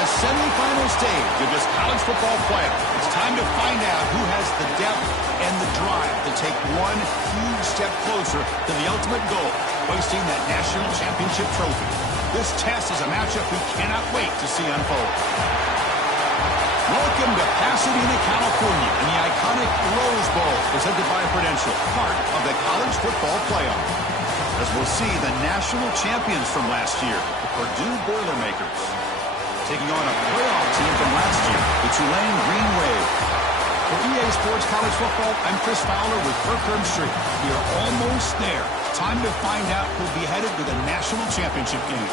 the semifinal stage of this college football playoff. It's time to find out who has the depth and the drive to take one huge step closer to the ultimate goal, hoisting that national championship trophy. This test is a matchup we cannot wait to see unfold. Welcome to Pasadena, California, in the iconic Rose Bowl, presented by Prudential, part of the college football playoff. As we'll see the national champions from last year, the Purdue Boilermakers, taking on a playoff team from last year, the Tulane Green Wave. For EA Sports College Football, I'm Chris Fowler with Kirkland Street. We are almost there. Time to find out who'll be headed to the national championship game.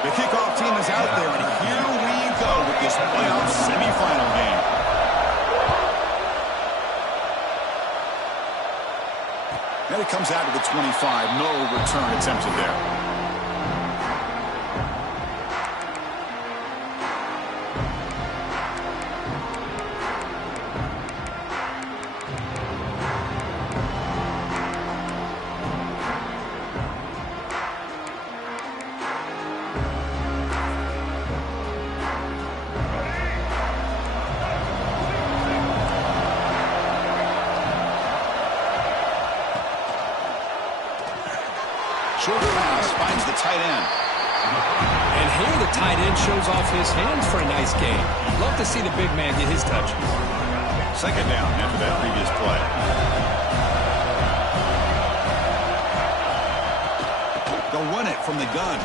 The kickoff team is out there, and here we go with this playoff semifinal game. And it comes out to the 25. No return attempted there. Short pass finds the tight end. And here the tight end shows off his hands for a nice gain. Love to see the big man get his touch. Second down after that previous play. They'll run it from the gun.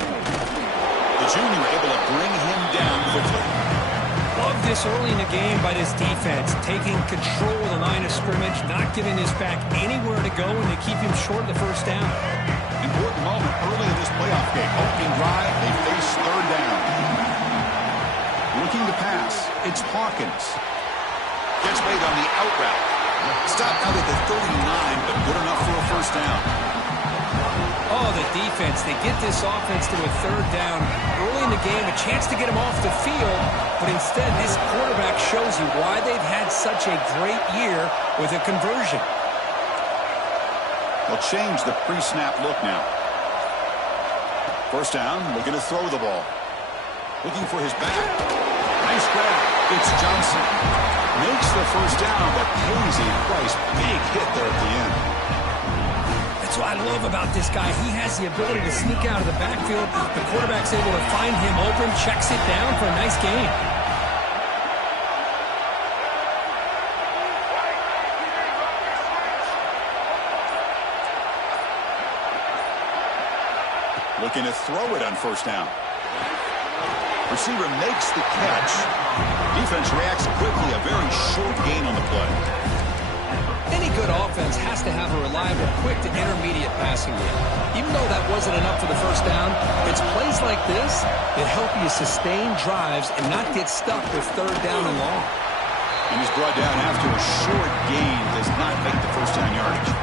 The junior able to bring him down quickly. Love this early in the game by this defense, taking control of the line of scrimmage, not giving his back anywhere to go, and to keep him short of the first down. Important moment early in this playoff game. Opening drive, they face third down. Looking to pass, it's Hawkins. Gets made on the out route. Stopped out at the 39, but good enough for a first down. Oh, the defense. They get this offense to a third down early in the game, a chance to get him off the field, but instead this quarterback shows you why they've had such a great year with a conversion. They'll change the pre-snap look now. First down, looking to throw the ball. Looking for his back. Nice grab. It's Johnson. Makes the first down, but pays a price. Big hit there at the end. That's what I love about this guy. He has the ability to sneak out of the backfield. The quarterback's able to find him open, checks it down for a nice gain. Looking to throw it on first down. Receiver makes the catch. Defense reacts quickly. A very short gain on the play. Any good offense has to have a reliable, quick to intermediate passing game. Even though that wasn't enough for the first down, it's plays like this that help you sustain drives and not get stuck with third down and long. And he's brought down after a short gain. Does not make the first down yardage.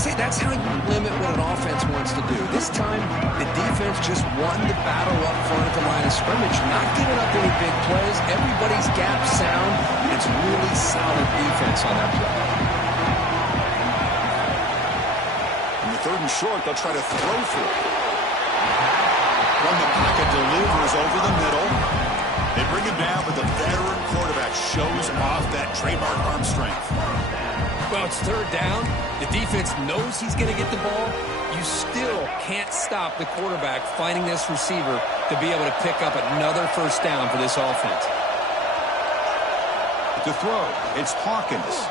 See, that's how you limit what an offense wants to do. This time, the defense just won the battle up front at the line of scrimmage, not giving up any big plays. Everybody's gap sound. It's really solid defense on that play. In the third and short, they'll try to throw for it. From the pocket, delivers over the middle. They bring him down, but the veteran quarterback shows off that trademark arm strength. Well, it's third down. The defense knows he's going to get the ball. You still can't stop the quarterback finding this receiver to be able to pick up another first down for this offense. To throw, it's Hawkins.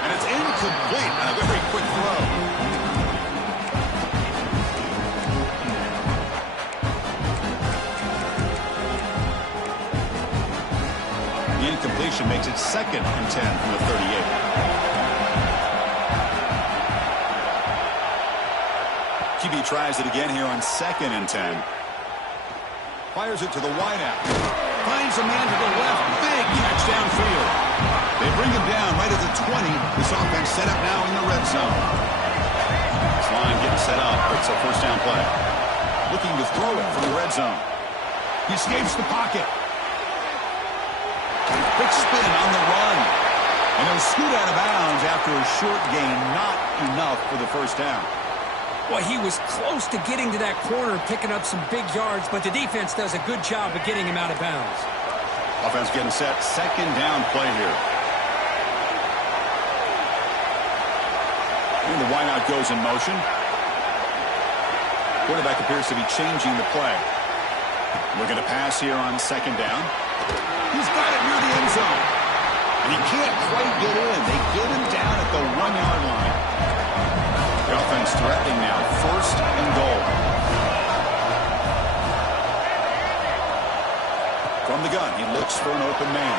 And it's incomplete on a very quick throw. The incompletion makes it 2nd and 10 from the 38. QB tries it again here on 2nd and 10. Fires it to the wideout. Finds a man to the left. Big catch downfield. They bring him down right at the 20. This offense set up now in the red zone. This line getting set up. It's a first down play. Looking to throw it from the red zone. He escapes the pocket. Quick spin on the run. And he'll scoot out of bounds after a short gain. Not enough for the first down. Well, he was close to getting to that corner, picking up some big yards, but the defense does a good job of getting him out of bounds. Offense getting set. Second down play here. And the wideout goes in motion. Quarterback appears to be changing the play. Looking to pass here on second down. He's got it near the end zone. And he can't quite get in. They get him down at the 1-yard line. The offense threatening now. First and goal. From the gun, he looks for an open man.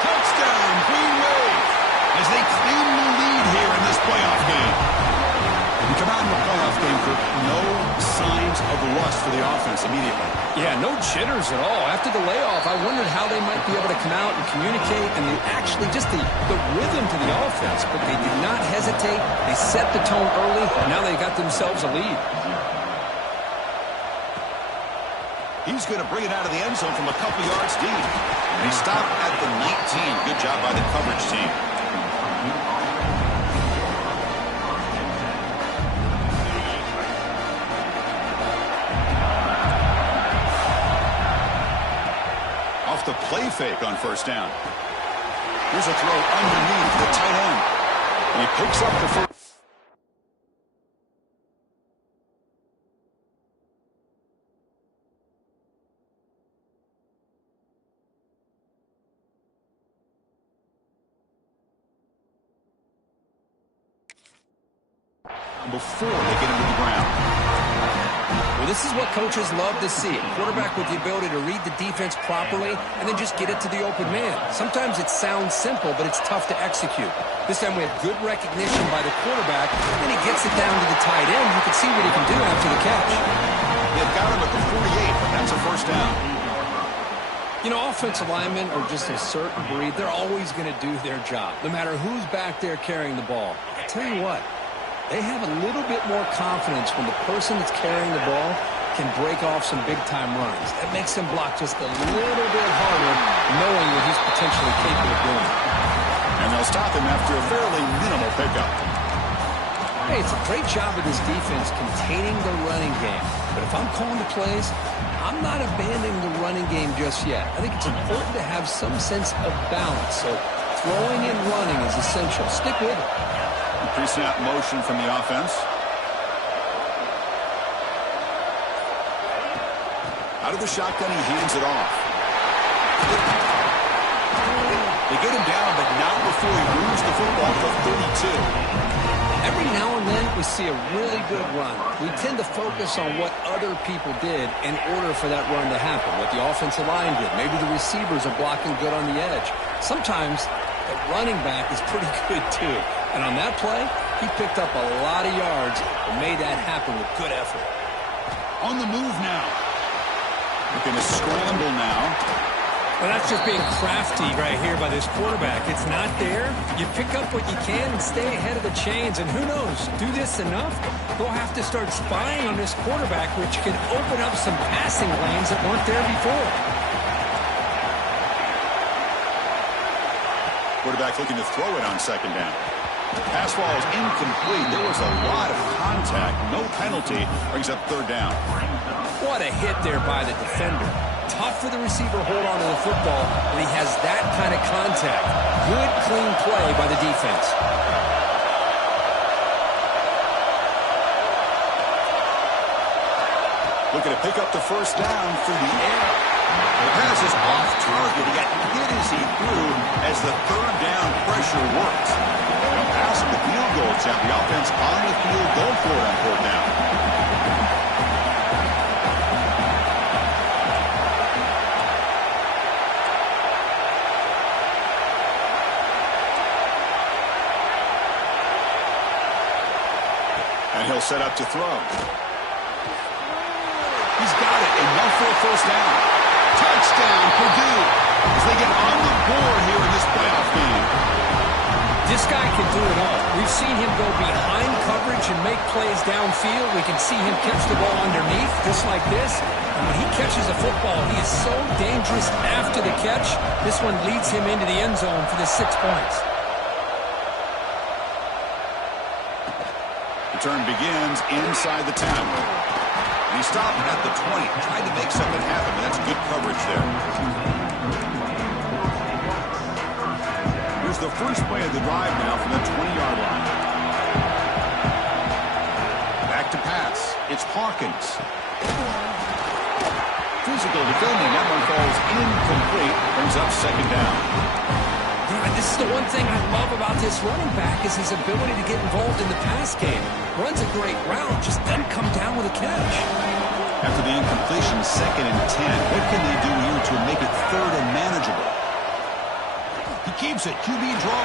Touchdown, Green Wave, as they claim the lead here in this playoff game. We come out in the playoff game for no signs of rust for the offense immediately. Yeah, no jitters at all. After the layoff, I wondered how they might be able to come out and communicate and actually just the rhythm to the offense. But they did not hesitate. They set the tone early. Now they got themselves a lead. He's going to bring it out of the end zone from a couple yards deep. And he stopped at the 19. Good job by the coverage team. Off the play fake on first down. Here's a throw underneath the tight end. And he picks up the first. Before they get him to the ground. Well, this is what coaches love to see. A quarterback with the ability to read the defense properly and then just get it to the open man. Sometimes it sounds simple, but it's tough to execute. This time we have good recognition by the quarterback, and he gets it down to the tight end. You can see what he can do after the catch. They've got him at the 48, but that's a first down. You know, offensive linemen are just a certain breed. They're always going to do their job, no matter who's back there carrying the ball. I tell you what. They have a little bit more confidence when the person that's carrying the ball can break off some big-time runs. That makes them block just a little bit harder, knowing what he's potentially capable of doing. And they'll stop him after a fairly minimal pickup. Hey, it's a great job of this defense containing the running game. But if I'm calling the plays, I'm not abandoning the running game just yet. I think it's important to have some sense of balance. So throwing and running is essential. Stick with it. Pre-snap motion from the offense. Out of the shotgun, he hands it off. They get him down, but not before he moves the football to 32. Every now and then, we see a really good run. We tend to focus on what other people did in order for that run to happen, what the offensive line did. Maybe the receivers are blocking good on the edge. Sometimes the running back is pretty good, too. And on that play, he picked up a lot of yards and made that happen with good effort. On the move now. Looking to scramble now. Well, that's just being crafty right here by this quarterback. It's not there. You pick up what you can and stay ahead of the chains. And who knows, do this enough, they'll have to start spying on this quarterback, which could open up some passing lanes that weren't there before. Quarterback looking to throw it on second down. The pass ball is incomplete. There was a lot of contact. No penalty. Brings up third down. What a hit there by the defender. Tough for the receiver to hold on to the football when he has that kind of contact. Good, clean play by the defense. Looking to pick up the first down through the air. The pass is off target. He got hit as he threw as the third down pressure worked. Now pass at the field goal attempt. The offense on the field. Go for it on fourth down. And he'll set up to throw. He's got it. Enough for a first down. Touchdown, Purdue, as they get on the board here in this playoff game. This guy can do it all. We've seen him go behind coverage and make plays downfield. We can see him catch the ball underneath, just like this. And when he catches a football, he is so dangerous after the catch. This one leads him into the end zone for the 6 points. The turn begins inside the 10. And he stopped at the 20, tried to make something happen, but that's good coverage there. Here's the first play of the drive now from the 20-yard line. Back to pass. It's Hawkins. Physical defending. That one falls incomplete. Brings up second down. This is the one thing I love about this running back is his ability to get involved in the pass game. Runs a great route, just doesn't come down with a catch. After the incompletion, 2nd and 10. What can they do here to make it 3rd and manageable? He keeps it. QB draw.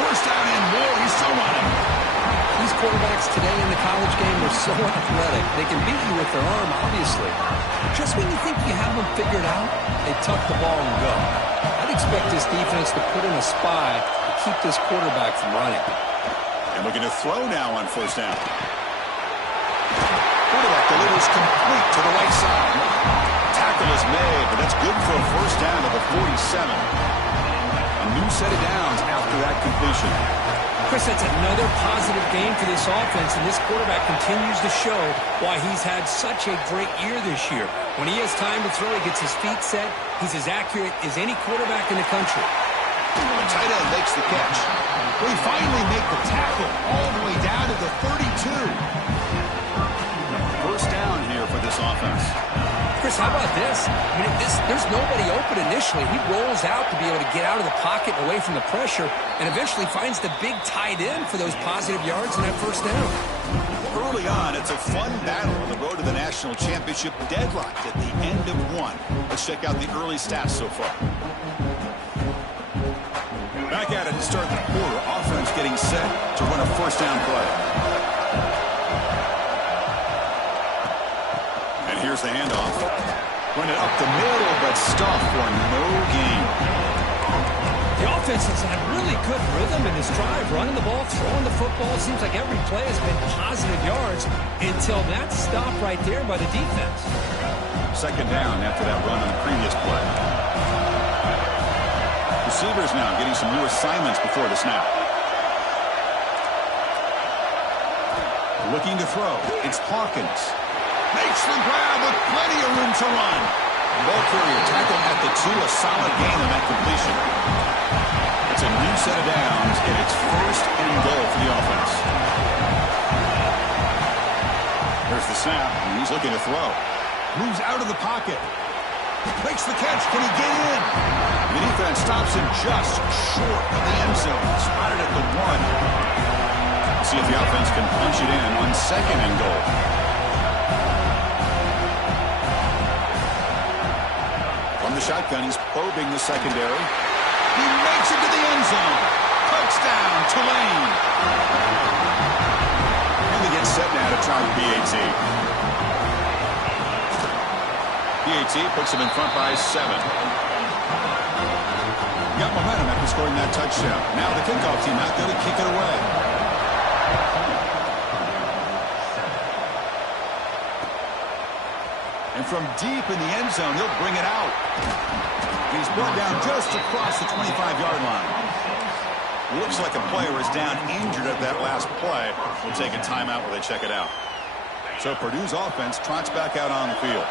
First down and more. He's still running. These quarterbacks today in the college game are so athletic. They can beat you with their arm, obviously. Just when you think you have them figured out, they tuck the ball and go. I'd expect this defense to put in a spy to keep this quarterback from running. And looking to throw now on first down. Quarterback delivers complete to the right side. Tackle is made, but that's good for a first down to the 47. A new set of downs after that completion. Chris, that's another positive game for this offense, and this quarterback continues to show why he's had such a great year this year. When he has time to throw, he gets his feet set. He's as accurate as any quarterback in the country. The tight end makes the catch. We finally make the tackle all the way down to the 32. First down here for this offense. Chris, how about this? I mean, there's nobody open initially. He rolls out to be able to get out of the pocket and away from the pressure and eventually finds the big tight end for those positive yards and that first down. Early on, it's a fun battle on the road to the national championship, deadlocked at the end of one. Let's check out the early stats so far. Back at it to start the quarter. Offense getting set to run a first down play. And here's the handoff. Run it up the middle, but stop for no gain. The offense has had really good rhythm in this drive, running the ball, throwing the football. Seems like every play has been positive yards until that stop right there by the defense. Second down after that run on the previous play. Receivers now getting some new assignments before the snap. Looking to throw. It's Hawkins. Makes the grab with plenty of room to run. Ball carrier tackled at the 2. A solid gain on that completion. It's a new set of downs, and it's first and goal for the offense. There's the snap, and he's looking to throw. Moves out of the pocket. Makes the catch. Can he get in? The defense stops him just short of the end zone. Spotted at the 1. See if the offense can punch it in on second and goal. From the shotgun, he's probing the secondary. He makes it to the end zone. Touchdown, Tulane. And they get set now to try PAT. PAT puts them in front by 7. Got momentum after scoring that touchdown. Now the kickoff team out there to kick it away. And from deep in the end zone, he'll bring it out. He's brought down just across the 25-yard line. Looks like a player is down injured at that last play. We'll take a timeout while they check it out. So Purdue's offense trots back out on the field.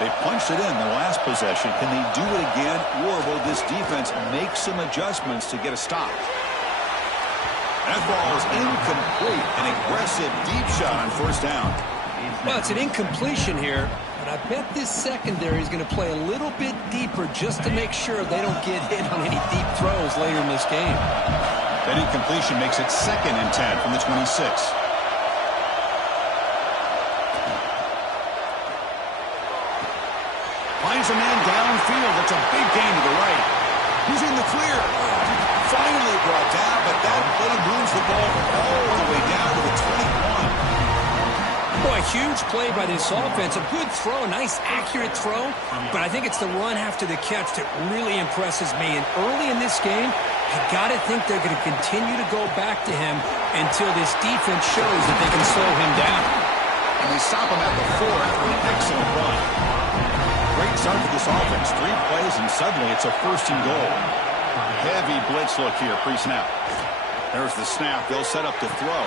They punched it in the last possession. Can they do it again, or will this defense make some adjustments to get a stop? That ball is incomplete. An aggressive deep shot on first down. Well, it's an incompletion here, but I bet this secondary is going to play a little bit deeper just to make sure they don't get hit on any deep throws later in this game. That incompletion makes it 2nd and 10 from the 26. Finds a man downfield. That's a big gain to the right. He's in the clear. Finally brought down, but that play moves the ball all the way down to the 21. Boy, a huge play by this offense. A good throw, a nice accurate throw. But I think it's the run after the catch that really impresses me. And early in this game, I got to think they're going to continue to go back to him until this defense shows that they can slow him down. And they stop him at the 4 after an excellent run. Great start for this offense. 3 plays, and suddenly it's a 1st and goal. Heavy blitz look here, pre-snap. There's the snap. They'll set up to throw.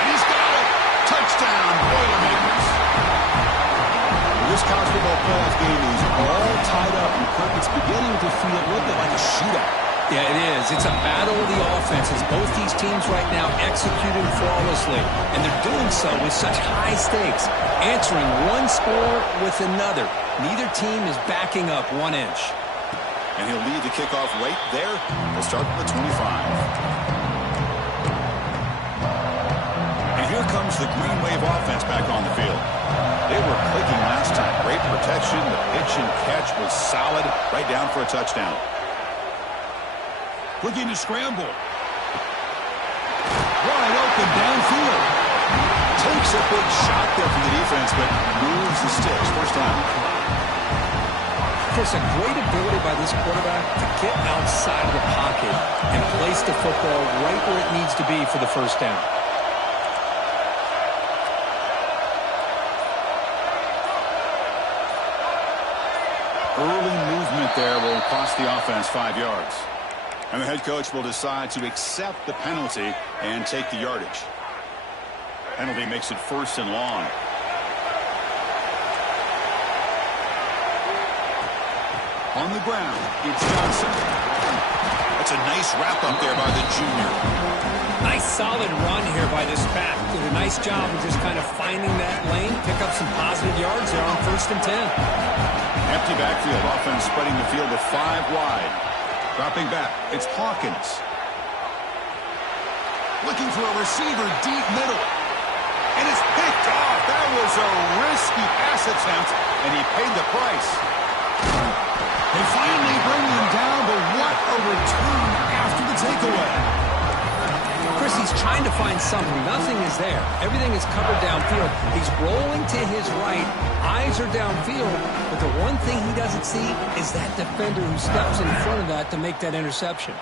And he's got it! Touchdown, Boilermakers! This college football playoff game is all tied up, and Kirk, it's beginning to feel a little bit like a shootout. Yeah, it is. It's a battle of the offenses. Both these teams right now executing flawlessly, and they're doing so with such high stakes, answering one score with another. Neither team is backing up 1 inch. And he'll lead the kickoff right there. They'll start from the 25. And here comes the Green Wave offense back on the field. They were clicking last time. Great protection. The pitch and catch was solid. Right down for a touchdown. Looking to scramble. Wide open downfield. Takes a big shot there from the defense, but moves the sticks. 1st down. Chris, a great ability by this quarterback to get outside of the pocket and place the football right where it needs to be for the 1st down. Early movement there will cost the offense 5 yards. And the head coach will decide to accept the penalty and take the yardage. Penalty makes it 1st and long. On the ground, it's Johnson. That's a nice wrap-up there by the junior. Nice solid run here by this back. Did a nice job of just kind of finding that lane, pick up some positive yards there on 1st and 10. Empty backfield, offense spreading the field with 5 wide. Dropping back, it's Hawkins. Looking for a receiver deep middle. And it's picked off. That was a risky pass attempt, and he paid the price. They finally bring him down, but what a return after the takeaway. Chris, he's trying to find something. Nothing is there. Everything is covered downfield. He's rolling to his right. Eyes are downfield. But the one thing he doesn't see is that defender who steps in front of that to make that interception.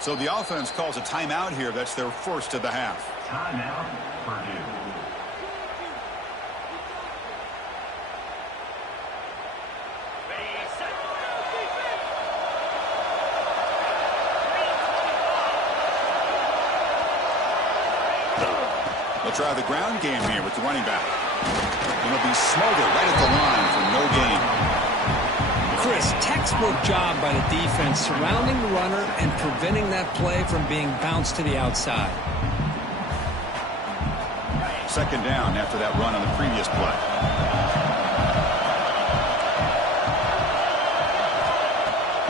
So the offense calls a timeout here. That's their 1st of the half. Timeout, Purdue. They'll try the ground game here with the running back. It'll be smothered right at the line for no gain. Chris, textbook job by the defense surrounding the runner and preventing that play from being bounced to the outside. 2nd down after that run on the previous play.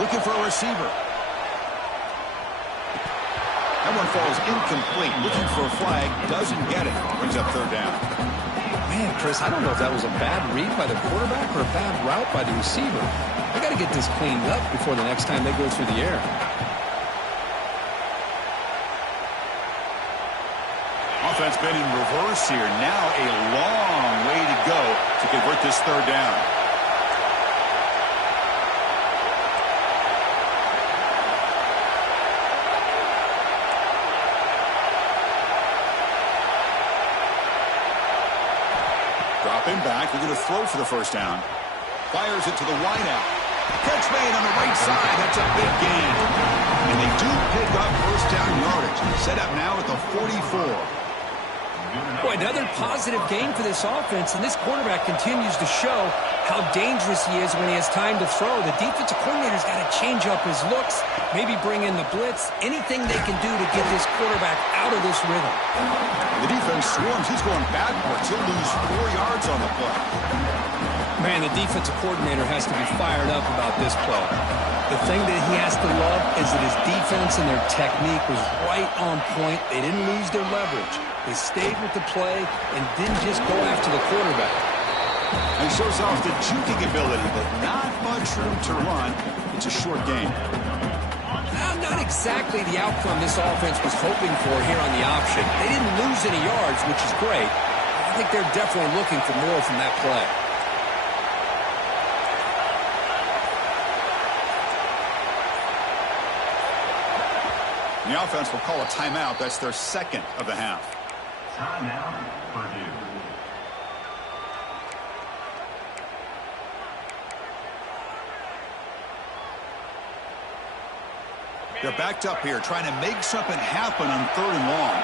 Looking for a receiver. That one falls incomplete. Looking for a flag. Doesn't get it. Brings up 3rd down. Man, Chris, I don't know if that was a bad read by the quarterback or a bad route by the receiver. They got to get this cleaned up before the next time they go through the air. Offense been in reverse here. Now a long way to go to convert this 3rd down. Dropping back. We're going to throw for the 1st down. Fires it to the wideout. Catch made on the right side. That's a big gain. And they do pick up 1st down yardage. Set up now at the 44. Boy, another positive game for this offense, and this quarterback continues to show how dangerous he is when he has time to throw. The defensive coordinator's got to change up his looks, maybe bring in the blitz, anything they can do to get this quarterback out of this rhythm. The defense swarms. He's going backwards. He'll lose 4 yards on the play. Man, the defensive coordinator has to be fired up about this play. The thing that he has to love is that his defense and their technique was right on point. They didn't lose their leverage. They stayed with the play and didn't just go after the quarterback. And shows off the juking ability, but not much room to run. It's a short game. Not exactly the outcome this offense was hoping for here on the option. They didn't lose any yards, which is great. I think they're definitely looking for more from that play. The offense will call a timeout. That's their second of the half. Timeout, Purdue. They're backed up here, trying to make something happen on 3rd and long.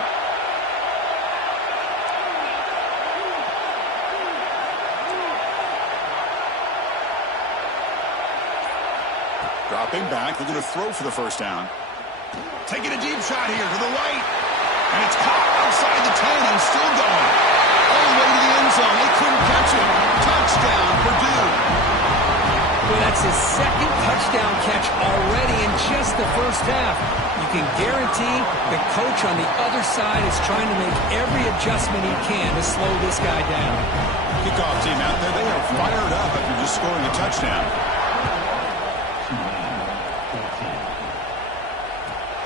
Dropping back, they're going to throw for the first down. Taking a deep shot here to the right. And it's caught outside the 10 and still going. All the way to the end zone. They couldn't catch it. Touchdown, Purdue. Well, that's his second touchdown catch already in just the first half. You can guarantee the coach on the other side is trying to make every adjustment he can to slow this guy down. Kickoff team out there, they are fired up after just scoring a touchdown.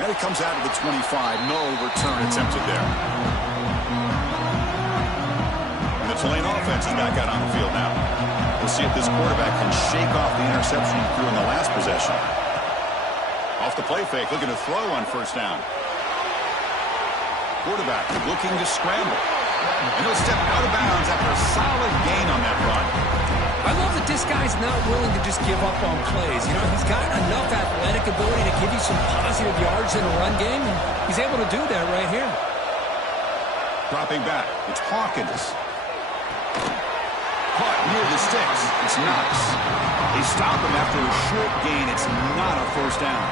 And it comes out of the 25. No return attempted there. And the Tulane offense is back out on the field now. We'll see if this quarterback can shake off the interception he threw in the last possession. Off the play fake, looking to throw on first down. Quarterback looking to scramble. And he'll step out of bounds after a solid gain on that run. I love that this guy's not willing to just give up on plays. You know, he's got enough athletic ability to give you some positive yards in a run game, and he's able to do that right here. Dropping back, it's Hawkins. Caught near the sticks. It's Knox. They stop him after a short gain. It's not a first down.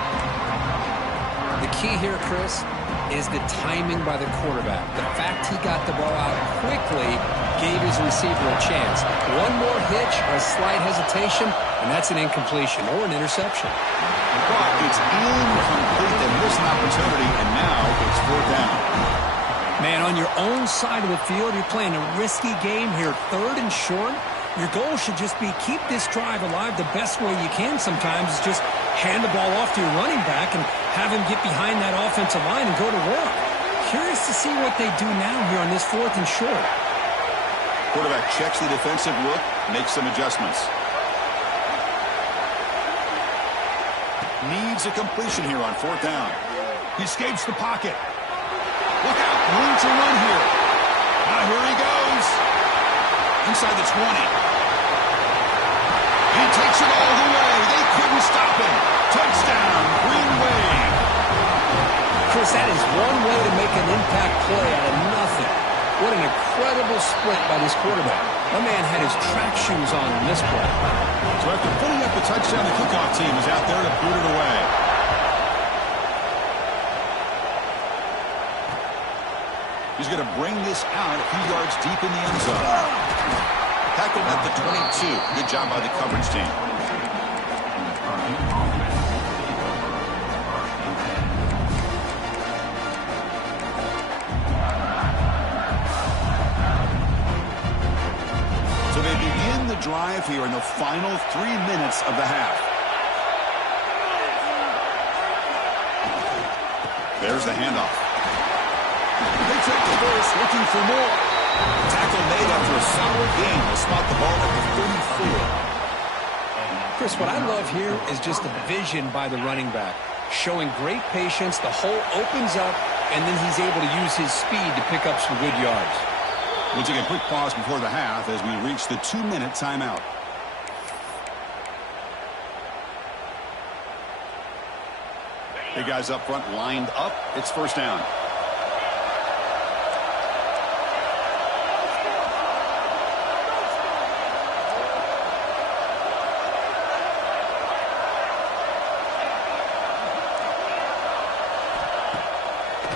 The key here, Chris, is the timing by the quarterback. The fact he got the ball out quickly gave his receiver a chance. One more hitch or a slight hesitation, and that's an incompletion or an interception. But it's incomplete. They missed an opportunity, and now it's 4th down. Man, on your own side of the field, you're playing a risky game here, 3rd and short. Your goal should just be keep this drive alive the best way you can sometimes is just hand the ball off to your running back and have him get behind that offensive line and go to work. Curious to see what they do now here on this 4th and short. Quarterback checks the defensive look, makes some adjustments. Needs a completion here on 4th down. He escapes the pocket. Look out, room to run here. Now here he goes. Inside the 20. He takes it all the way. They couldn't stop him. Touchdown, Green Wave. Chris, that is one way to make an impact play out of nothing. What an incredible split by this quarterback. My man had his track shoes on in this play. So after putting up the touchdown, the kickoff team is out there to boot it away. He's going to bring this out a few yards deep in the end zone. Tackled at the 22. Good job by the coverage team. So they begin the drive here in the final 3 minutes of the half. There's the handoff. They take the first, looking for more. Tackle made after a solid gain. Will spot the ball at the 34. Chris, what I love here is just the vision by the running back. Showing great patience, the hole opens up, and then he's able to use his speed to pick up some good yards. We'll take a quick pause before the half as we reach the 2-minute timeout. The guys up front lined up. It's first down.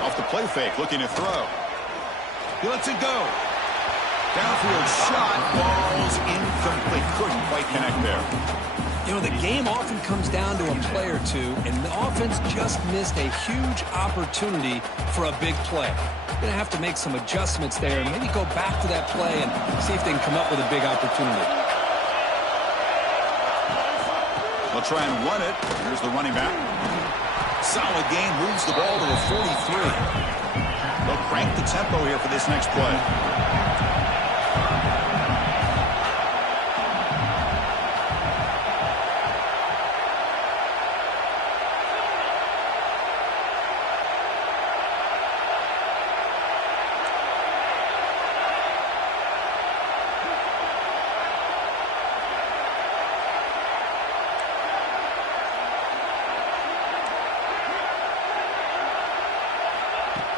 Off the play fake, looking to throw. He lets it go. Downfield shot, ball's incomplete. Couldn't quite connect there. You know, the game often comes down to a play or two, and the offense just missed a huge opportunity for a big play. Going to have to make some adjustments there and maybe go back to that play and see if they can come up with a big opportunity. They'll try and run it. Here's the running back. Solid gain, moves the ball to the 43. They'll crank the tempo here for this next play.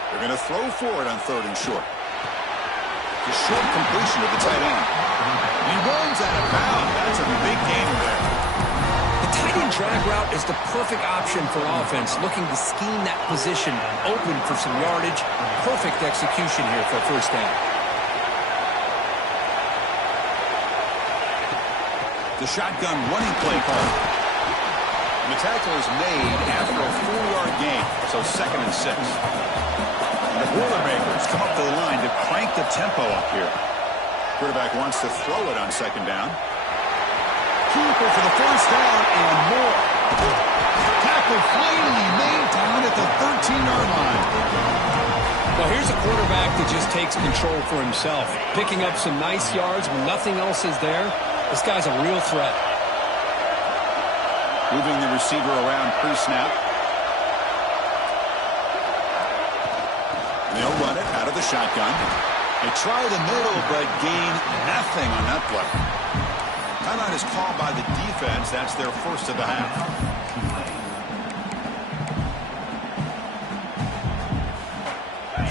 They're going to throw for it on 3rd and short. The short completion of the tight end. And he runs out of bounds. That's a big gain there. The tight end drag route is the perfect option for offense, looking to scheme that position open for some yardage. Perfect execution here for a first down. The shotgun running play call. And the tackle is made after a 4-yard gain, so 2nd and 6. The Boilermakers come up to the line to crank the tempo up here. Quarterback wants to throw it on 2nd down. Keeper for the first down and more. Tackle finally made down at the 13-yard line. Well, here's a quarterback that just takes control for himself, picking up some nice yards when nothing else is there. This guy's a real threat. Moving the receiver around pre-snap. They'll run it out of the shotgun. They try the middle, but gain nothing on that play. Timeout is called by the defense. That's their first of the half.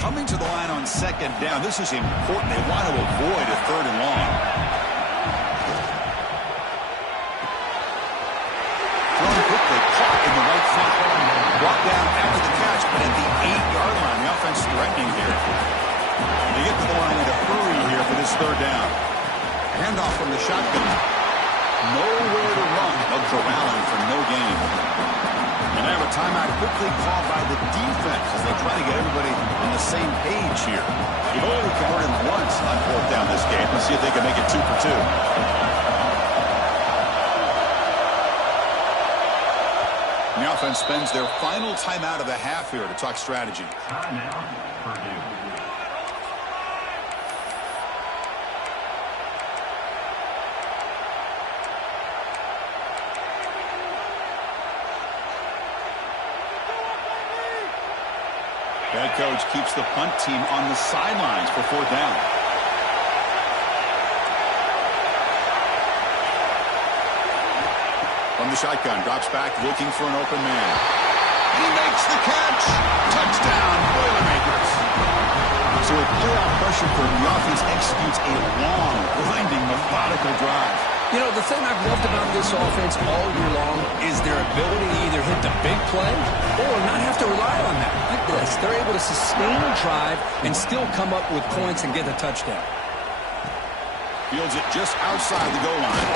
Coming to the line on 2nd down. This is important. They want to avoid a 3rd and long. Thrown quickly, caught in the right front. Brought down after the catch, but at the 8-yard line. The offense threatening here. They get to the line in a hurry here for this 3rd down. Handoff from the shotgun. Nowhere to run. No corralling for no gain. And they have a timeout quickly called by the defense as they try to get everybody on the same page here. They've only converted once on 4th down this game. Let's see if they can make it 2 for 2. And the offense spends their final timeout of the half here to talk strategy. Timeout, Purdue. Head coach keeps the punt team on the sidelines for 4th down. From the shotgun, drops back, looking for an open man. And he makes the catch. Touchdown, Boilermakers. So with playoff pressure for the offense executes a long, grinding, methodical drive. You know, the thing I've loved about this offense all year long is their ability to either hit the big play or not have to rely on that. Like this, they're able to sustain a drive and still come up with points and get a touchdown. Fields it just outside the goal line.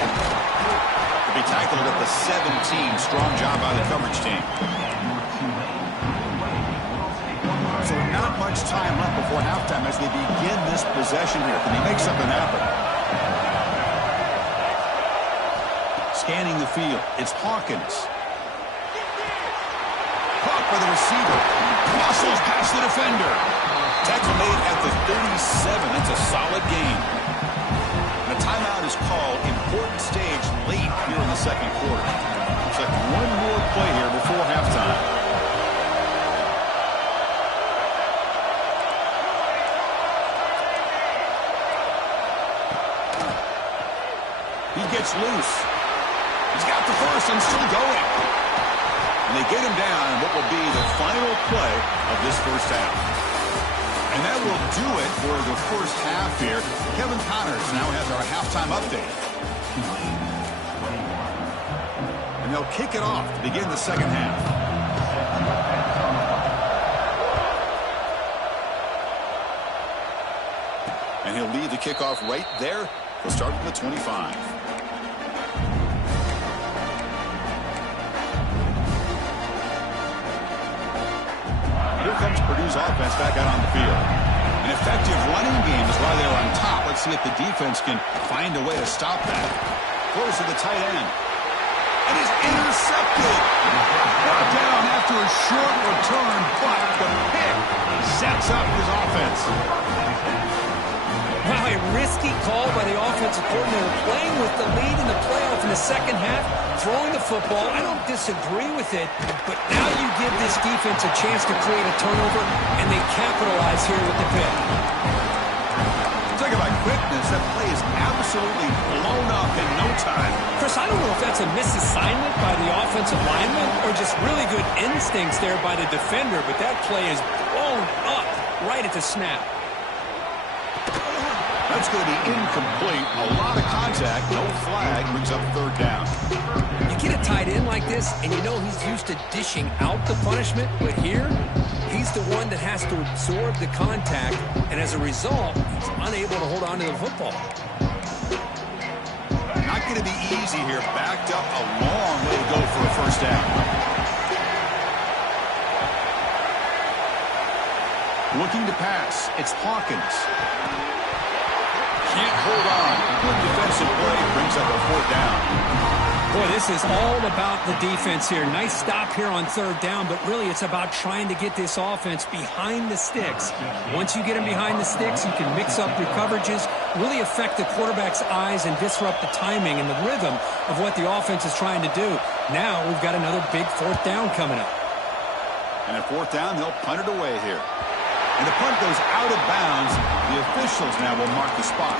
To be tackled at the 17. Strong job by the coverage team. So not much time left before halftime as they begin this possession here. Can they make something happen? Scanning the field, it's Hawkins. Caught by the receiver. Muscles past the defender. Tackle made at the 37. That's a solid gain. The timeout is called. Important stage late here in the 2nd quarter. Looks like one more play here before halftime. He gets loose. He's got the first and still going. And they get him down in what will be the final play of this first half. And that will do it for the first half here. Kevin Connors now has our halftime update. And they'll kick it off to begin the 2nd half. And he'll lead the kickoff right there. He'll start from the 25. Here comes sends Purdue's offense back out on the field. An effective running game is why they're on top. Let's see if the defense can find a way to stop that. Throws to the tight end. It is intercepted. Brought down after a short return, but the pick sets up his offense. Wow, a risky call by the offensive coordinator, playing with the lead in the playoff in the second half, throwing the football. I don't disagree with it, but now you give this defense a chance to create a turnover, and they capitalize here with the pick. Talk about quickness. That play is absolutely blown up in no time. Chris, I don't know if that's a misassignment by the offensive lineman or just really good instincts there by the defender, but that play is blown up right at the snap. That's going to be incomplete. A lot of contact. No flag. Brings up third down. You get a tight end like this, and you know he's used to dishing out the punishment, but here, he's the one that has to absorb the contact, and as a result, he's unable to hold on to the football. Not going to be easy here. Backed up a long way to go for a first down. Looking to pass. It's Hawkins. Can't hold on. Good defensive play. Brings up a fourth down. Boy, this is all about the defense here. Nice stop here on third down, but really it's about trying to get this offense behind the sticks. Once you get them behind the sticks, you can mix up your coverages, really affect the quarterback's eyes and disrupt the timing and the rhythm of what the offense is trying to do. Now we've got another big fourth down coming up. And at fourth down, they'll punt it away here. And the punt goes out of bounds. The officials now will mark the spot.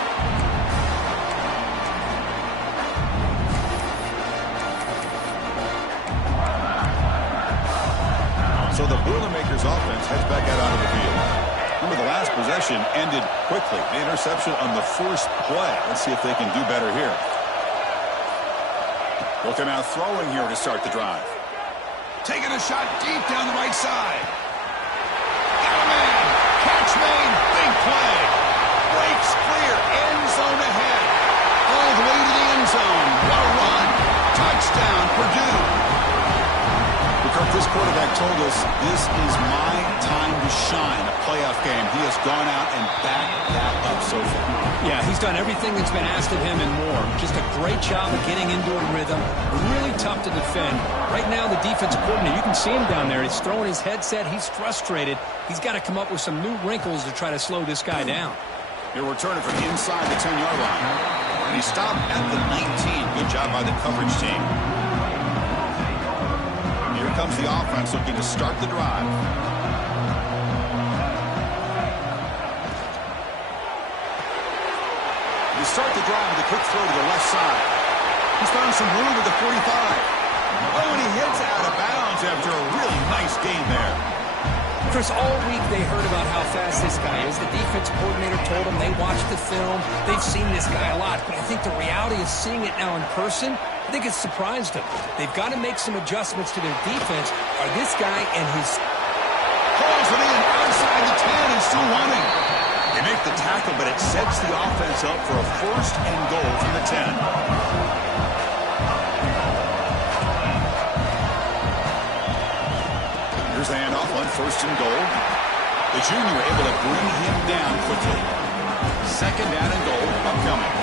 So the Boilermakers offense heads back out onto the field. Remember, the last possession ended quickly. The interception on the first play. Let's see if they can do better here. They'll come out throwing here to start the drive. Taking a shot deep down the right side. Got a man. Catch made. Big play. Breaks clear. End zone ahead. All the way to the end zone. What a run. Touchdown, Purdue. Kirk, this quarterback told us this is my time to shine, a playoff game. He has gone out and backed that up so far. Yeah, he's done everything that's been asked of him and more. Just a great job of getting into a rhythm. Really tough to defend. Right now, the defensive coordinator, you can see him down there. He's throwing his headset. He's frustrated. He's got to come up with some new wrinkles to try to slow this guy down. He'll return it from inside the 10-yard line. And he stopped at the 19. Good job by the coverage team. Here comes the offense looking to start the drive. You start the drive with a quick throw to the left side. He's found some room at the 45. Oh, and he hits out of bounds after a really nice gain there. Chris, all week they heard about how fast this guy is. The defense coordinator told them they watched the film. They've seen this guy a lot. But I think the reality is seeing it now in person, I think it's surprised them. They've got to make some adjustments to their defense. Or this guy and his... Calls it in outside the 10 and still running. They make the tackle, but it sets the offense up for a first and goal from the 10. Here's the handoff on first and goal. The junior able to bring him down quickly. Second down and goal upcoming.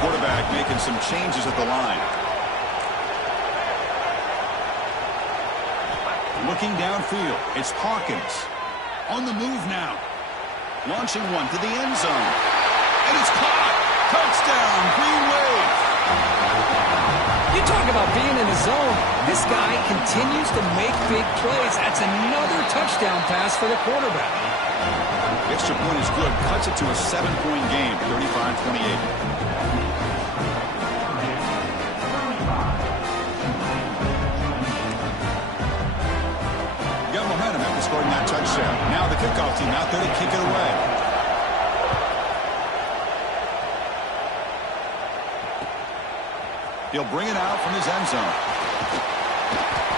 Quarterback making some changes at the line. Looking downfield, it's Hawkins. On the move now. Launching one to the end zone. And it's caught. Touchdown, Green Wave. You talk about being in the zone. This guy continues to make big plays. That's another touchdown pass for the quarterback. Extra point is good. Cuts it to a 7-point game, 35-28. Got momentum after scoring that touchdown. Now the kickoff team out there to kick it away. He'll bring it out from his end zone.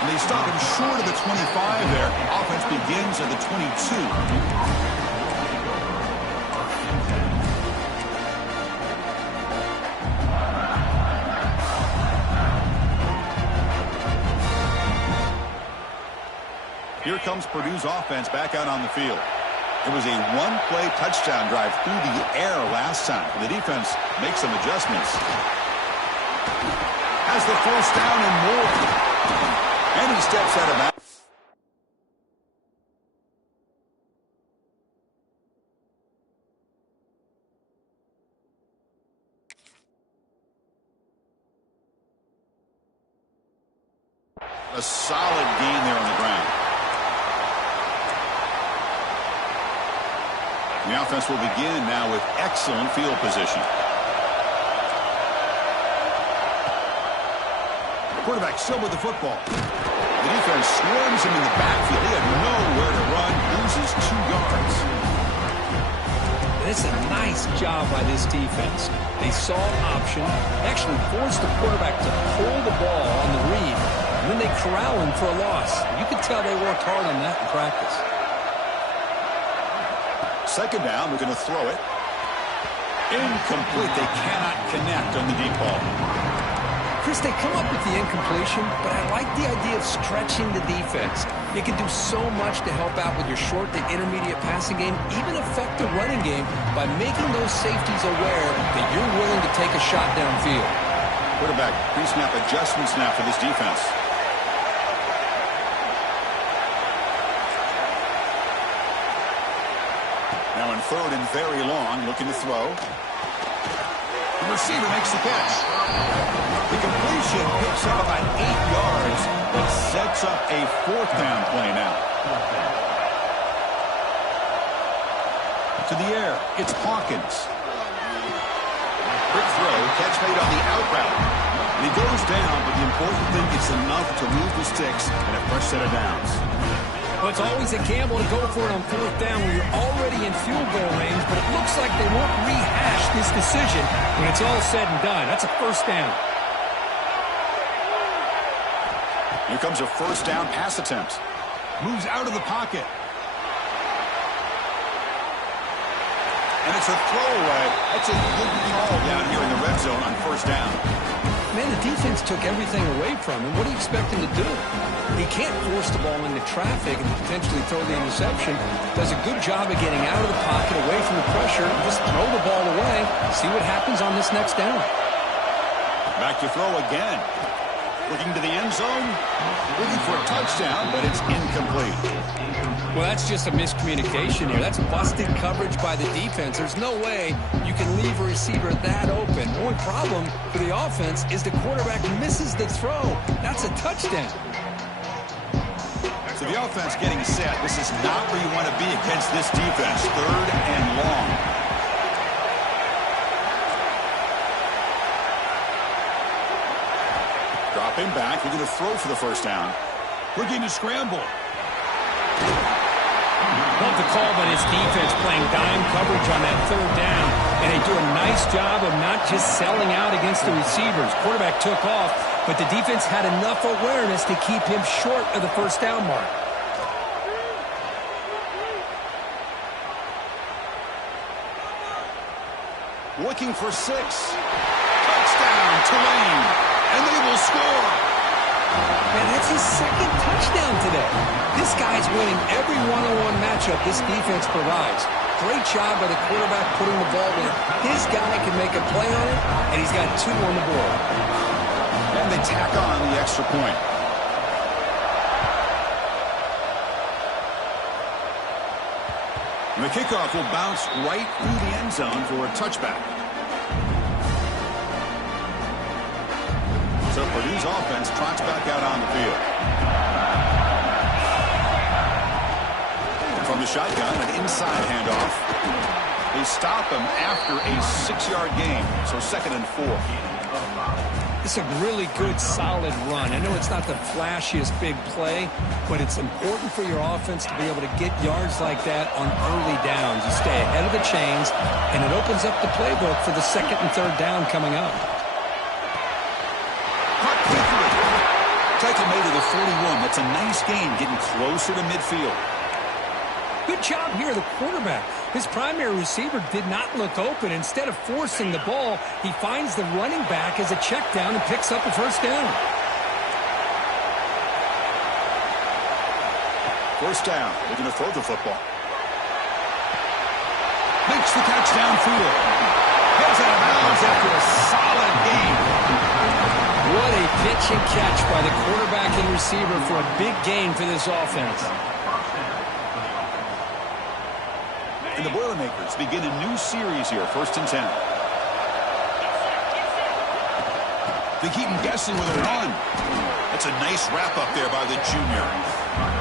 And they stop him short of the 25 there. Offense begins at the 22. Here comes Purdue's offense back out on the field. It was a one-play touchdown drive through the air last time. The defense makes some adjustments. Has the first down and more. And he steps out of bounds. A solid gain there on the ground. The offense will begin now with excellent field position. Quarterback still with the football. The defense swarms him in the backfield. He had nowhere to run, loses 2 yards. It's a nice job by this defense. They saw an option, actually forced the quarterback to pull the ball on the read, and then they corral him for a loss. You could tell they worked hard on that in practice. Second down, we're going to throw it. Incomplete. They cannot connect on the deep ball. Chris, they come up with the incompletion, but I like the idea of stretching the defense. You can do so much to help out with your short to intermediate passing game, even affect the running game by making those safeties aware that you're willing to take a shot downfield. Quarterback pre-snap adjustments now for this defense. Now in third and very long, looking to throw. The receiver makes the catch. The completion picks up about 8 yards, but sets up a 4th down play now. To the air, it's Hawkins. Quick throw, catch made on the out route. And he goes down, but the important thing is enough to move the sticks and a fresh set of downs. Well, it's always a gamble to go for it on 4th down when you're already in field goal range, but it looks like they won't rehash this decision when it's all said and done. That's a 1st down. Here comes a 1st down pass attempt. Moves out of the pocket. And it's a throwaway. That's a good call down here in the red zone on 1st down. Man, the defense took everything away from him. What do you expect him to do? He can't force the ball into traffic and potentially throw the interception. Does a good job of getting out of the pocket, away from the pressure, and just throw the ball away. See what happens on this next down. Back to throw again. Looking to the end zone. Looking for a touchdown, but it's incomplete. Well, that's just a miscommunication here. That's busted coverage by the defense. There's no way you can leave a receiver that open. The only problem for the offense is the quarterback misses the throw. That's a touchdown. So the offense getting set. This is not where you want to be against this defense. 3rd and long. Dropping back. We're going to throw for the 1st down. Looking to scramble. Love the call by his defense playing dime coverage on that 3rd down. And they do a nice job of not just selling out against the receivers. Quarterback took off, but the defense had enough awareness to keep him short of the 1st down mark. Looking for 6. Touchdown, Tulane. And they will score. Man, that's his 2nd touchdown today. This guy's winning every one-on-one matchup this defense provides. Great job by the quarterback putting the ball where his guy can make a play on it, and he's got 2 on the board. And they tack on the extra point. And the kickoff will bounce right through the end zone for a touchback. So Purdue's offense trots back out on the field. From the shotgun, an inside handoff. They stop him after a 6-yard gain, so 2nd and 4. It's a really good, solid run. I know it's not the flashiest big play, but it's important for your offense to be able to get yards like that on early downs. You stay ahead of the chains, and it opens up the playbook for the 2nd and 3rd down coming up. Tackle made to the 41. That's a nice gain, getting closer to midfield. Good job here, the quarterback. His primary receiver did not look open. Instead of forcing the ball, he finds the running back as a check down and picks up a 1st down. First down. They're going to throw the football. Makes the catch downfield. Gets out of bounds after a solid gain. What a pitch and catch by the quarterback and receiver for a big gain for this offense. And the Boilermakers begin a new series here, 1st and 10. They keep him guessing with a run. That's a nice wrap-up there by the junior.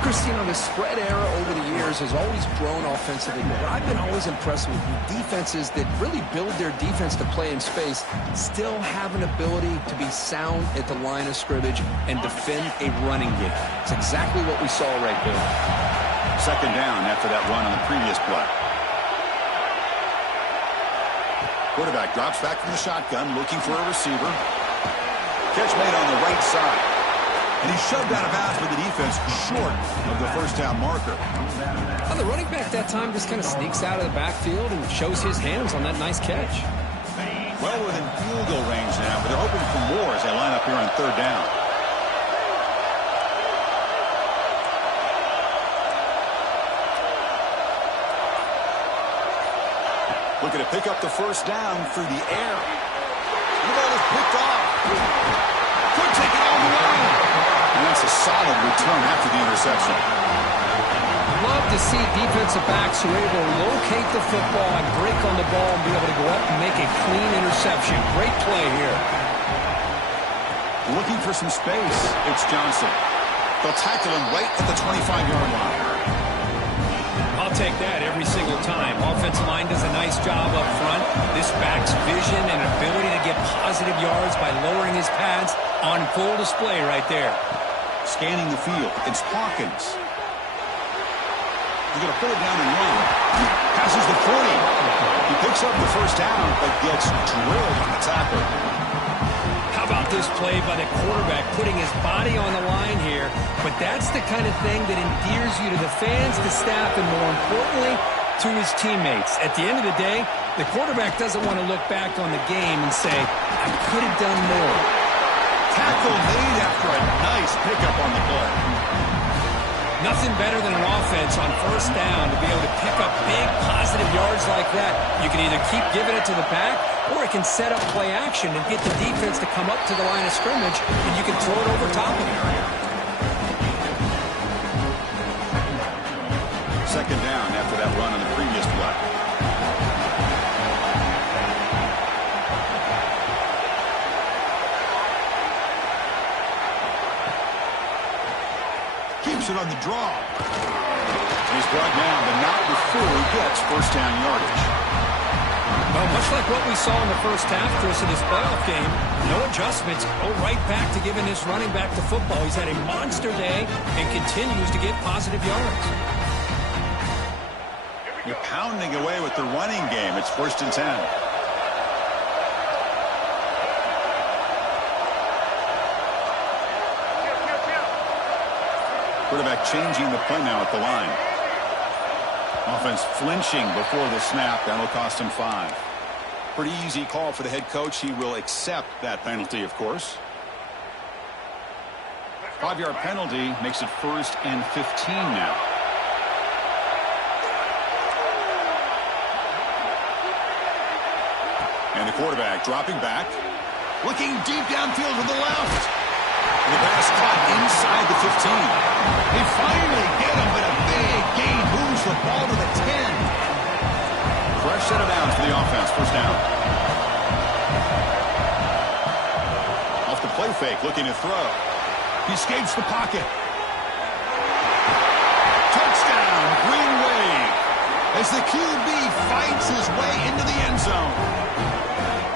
Christine, the spread era over the years has always grown offensively, but I've been always impressed with defenses that really build their defense to play in space, still have an ability to be sound at the line of scrimmage and defend a running game. It's exactly what we saw right there. 2nd down after that run on the previous play. Quarterback drops back from the shotgun, looking for a receiver. Catch made on the right side. And he's shoved out of bounds with the defense short of the first down marker. Well, the running back that time just kind of sneaks out of the backfield and shows his hands on that nice catch. Well within field goal range now, but they're hoping for more as they line up here on 3rd down. Looking to pick up the first down through the air. The ball is picked off. Could take it all the way. And that's a solid return after the interception. Love to see defensive backs who are able to locate the football and break on the ball and be able to go up and make a clean interception. Great play here. Looking for some space. It's Johnson. They'll tackle him right at the 25-yard line. I'll take that every single time. Offensive line does a nice job up front. This back's vision and ability to get positive yards by lowering his pads on full display right there. Scanning the field. It's Hawkins. He's going to pull it down and run. Passes the 40. He picks up the first down, but gets drilled on the tackle. How about this play by the quarterback, putting his body on the line here? But that's the kind of thing that endears you to the fans, the staff, and more importantly, to his teammates. At the end of the day, the quarterback doesn't want to look back on the game and say, I could have done more. Tackle made after a nice pickup on the play. Nothing better than an offense on first down to be able to pick up big positive yards like that. You can either keep giving it to the back, or it can set up play action and get the defense to come up to the line of scrimmage, and you can throw it over top of it. 2nd down after that run on the previous play. Keeps it on the draw. And he's brought down, but not before he gets first down yardage. Well, much like what we saw in the first half, Chris, of this playoff game, no adjustments. Go right back to giving this running back the football. He's had a monster day and continues to get positive yards. You're pounding away with the running game. It's 1st and 10. Quarterback changing the play now at the line. Offense flinching before the snap. That'll cost him 5. Pretty easy call for the head coach. He will accept that penalty, of course. 5-yard penalty makes it 1st and 15 now. And the quarterback dropping back. Looking deep downfield to the left. The pass caught inside the 15. They finally get him, but a big gain moves the ball to the 10. Fresh set of downs for the offense. First down. Off the play fake, looking to throw. He escapes the pocket. Touchdown, Green Wave, as the QB fights his way into the end zone.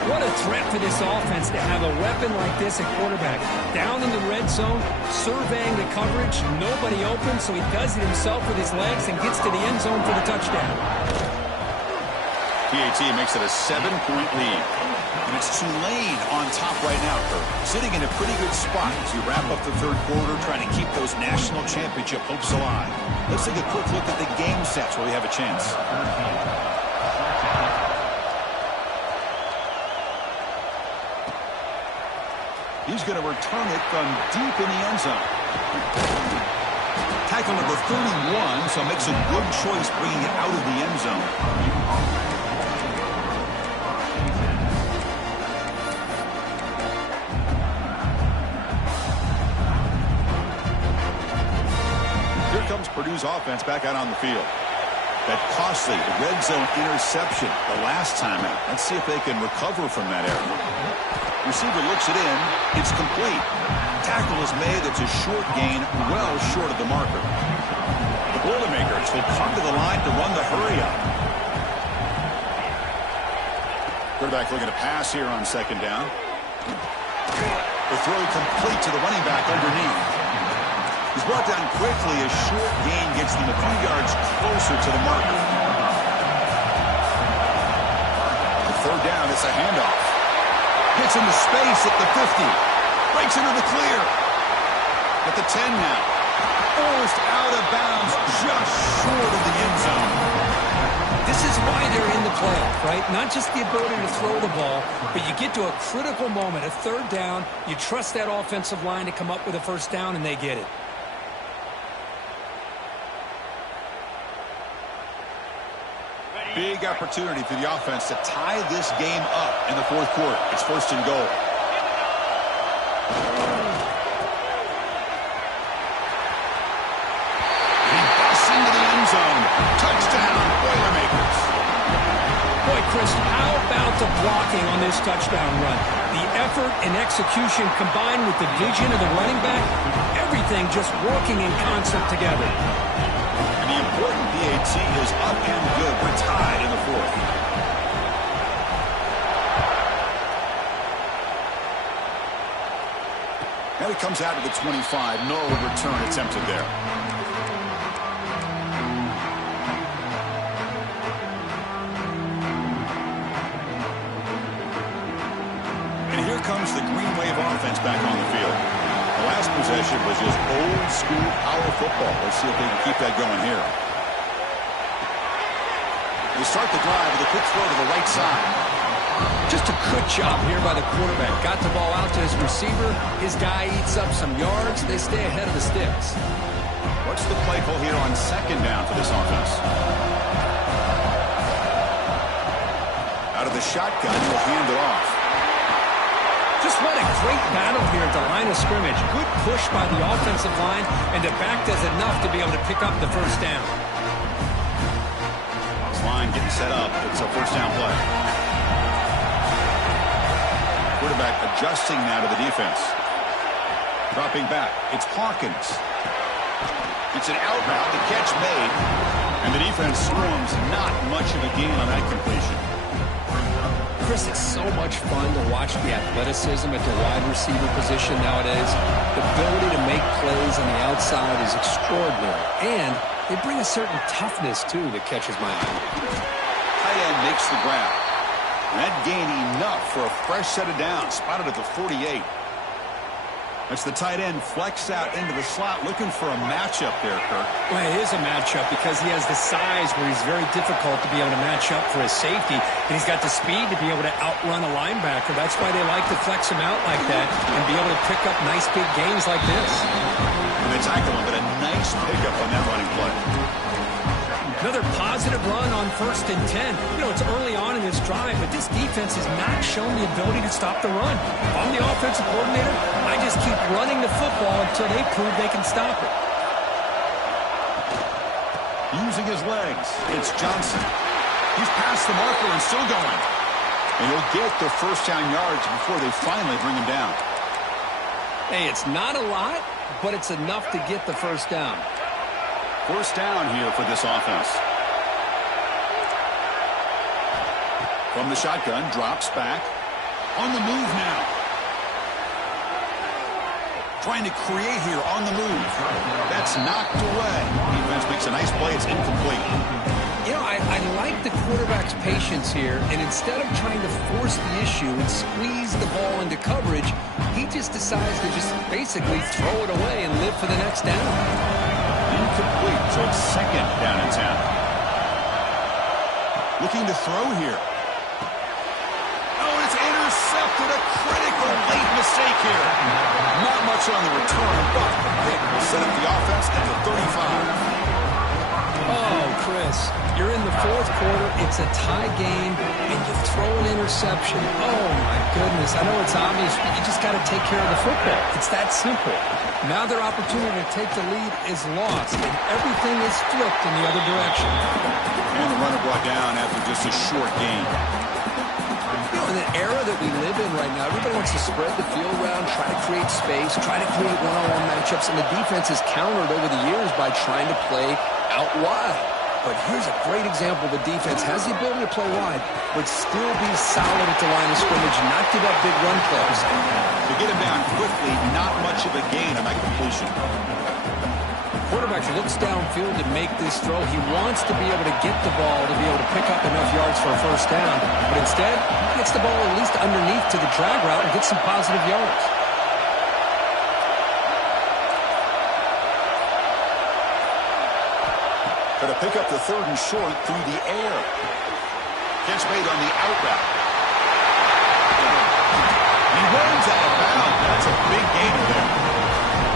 What a threat for this offense to have a weapon like this at quarterback. Down in the red zone, surveying the coverage, nobody open, so he does it himself with his legs and gets to the end zone for the touchdown. PAT makes it a 7-point lead. And it's Tulane on top right now, Kurt. Sitting in a pretty good spot as we wrap up the 3rd quarter, trying to keep those national championship hopes alive. Let's take a quick look at the game sets where we have a chance. He's going to return it from deep in the end zone. tackle number 31, so makes a good choice bringing it out of the end zone. Here comes Purdue's offense back out on the field. That costly red zone interception the last time out. Let's see if they can recover from that error. Receiver looks it in. It's complete. Tackle is made. It's a short gain, well short of the marker. The Boilermakers will come to the line to run the hurry-up. Quarterback looking to pass here on second down. The throw complete to the running back underneath. He's brought down quickly. A short gain gets them a few yards closer to the marker. The third down, it's a handoff. Gets into space at the 50. Breaks into the clear. At the 10 now. Almost out of bounds, just short of the end zone. This is why they're in the playoff, right? Not just the ability to throw the ball, but you get to a critical moment, a third down. You trust that offensive line to come up with a first down, and they get it. Big opportunity for the offense to tie this game up in the fourth quarter. It's first and goal. He busts into the end zone. Touchdown, Boilermakers. Boy, Chris, how about the blocking on this touchdown run? The effort and execution combined with the vision of the running back, everything just working in concert together. And the important PAT is up and good. We're tied in the fourth. And it comes out to the 25. No return attempted there. And here comes the Green Wave offense back on the field. The last possession was just old school power football. Let's see if they can keep that going here. They start the drive with a quick throw to the right side. Just a good job here by the quarterback. Got the ball out to his receiver. His guy eats up some yards. They stay ahead of the sticks. What's the play call here on second down for this offense? Out of the shotgun, he'll hand it off. Just what a great battle here at the line of scrimmage. Good push by the offensive line, and the back does enough to be able to pick up the first down. This line getting set up. It's a first down play. Quarterback adjusting now to the defense. Dropping back. It's Hawkins. It's an out route. The catch made. And the defense swarms. Not much of a gain on that completion. Chris, it's so much fun to watch the athleticism at the wide receiver position nowadays. The ability to make plays on the outside is extraordinary. And they bring a certain toughness, too, that catches my eye. Tight end makes the grab. And that gain enough for a fresh set of downs. Spotted at the 48. That's the tight end flexed out into the slot, looking for a matchup there, Kirk. Well, it is a matchup because he has the size where he's very difficult to be able to match up for his safety. And he's got the speed to be able to outrun a linebacker. That's why they like to flex him out like that and be able to pick up nice big gains like this. And they tackle him, but a nice pickup on that running play. Another positive run on 1st and 10. You know, it's early on in this drive, but this defense has not shown the ability to stop the run. If I'm the offensive coordinator, I just keep running the football until they prove they can stop it. Using his legs, it's Johnson. He's past the marker and still going. And he'll get the first down yards before they finally bring him down. Hey, it's not a lot, but it's enough to get the first down. First down here for this offense. From the shotgun, drops back. On the move now. Trying to create here on the move. That's knocked away. Defense makes a nice play. It's incomplete. You know, I like the quarterback's patience here, and instead of trying to force the issue and squeeze the ball into coverage, he just decides to just basically throw it away and live for the next down. Incomplete, so it's second down and 10. Looking to throw here. Oh, it's intercepted. A critical late mistake here. Not much on the return, but big set up the offense at the 35. Oh, Chris, you're in the fourth quarter. It's a tie game, and you throw an interception. Oh, my goodness. I know it's obvious, but you just got to take care of the football. It's that simple. Now their opportunity to take the lead is lost, and everything is flipped in the other direction. And the runner brought down after just a short gain. You know, in the era that we live in right now, everybody wants to spread the field around, try to create space, try to create one-on-one matchups, and the defense has countered over the years by trying to play out wide. But here's a great example. The defense has the ability to play wide, but still be solid at the line of scrimmage, not give up big run plays. To get him down quickly, not much of a gain on that completion. Quarterback looks downfield to make this throw. He wants to be able to get the ball to be able to pick up enough yards for a first down. But instead, he gets the ball at least underneath to the drag route and gets some positive yards. Going to pick up the 3rd and short through the air. Catch made on the out route. He runs out of bounds. That's a big gain there.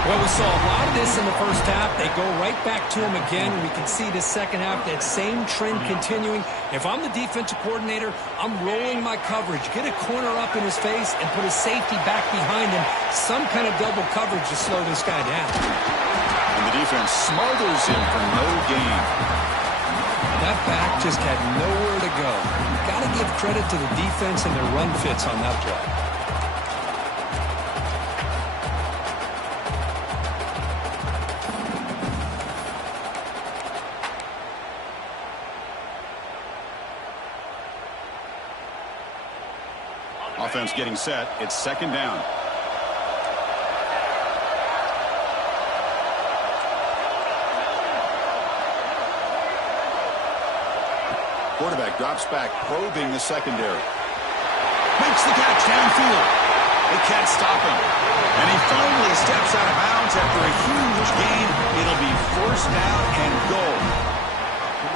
Well, we saw a lot of this in the first half. They go right back to him again, and we can see the second half, that same trend continuing. If I'm the defensive coordinator, I'm rolling my coverage. Get a corner up in his face and put a safety back behind him. Some kind of double coverage to slow this guy down. And the defense smothers him for no gain. That back just had nowhere to go. Got to give credit to the defense and their run fits on that play. Offense getting set. It's 2nd down. Quarterback drops back, probing the secondary. Makes the catch downfield. They can't stop him. And he finally steps out of bounds after a huge gain. It'll be 1st down and goal.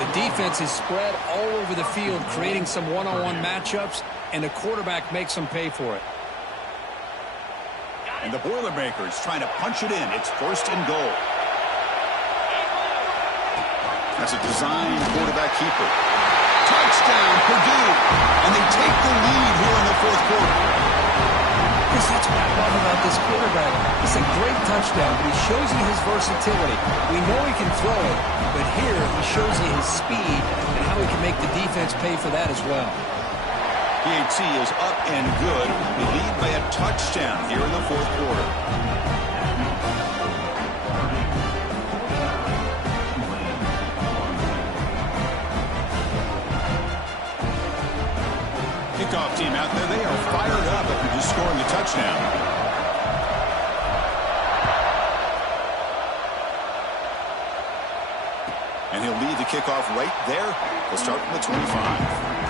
The defense is spread all over the field, creating some one-on-one matchups, and the quarterback makes them pay for it. And the Boilermakers trying to punch it in. It's 1st and goal. That's a design quarterback keeper. Touchdown, Purdue. And they take the lead here in the 4th quarter. Yes, that's what I love about this quarterback. It's a great touchdown, but he shows you his versatility. We know he can throw it, but here he shows you his speed and how he can make the defense pay for that as well. PAT is up and good. We lead by a touchdown here in the 4th quarter. Kickoff team out there, they are fired up after just scoring a touchdown. And he'll lead the kickoff right there. We'll start from the 25.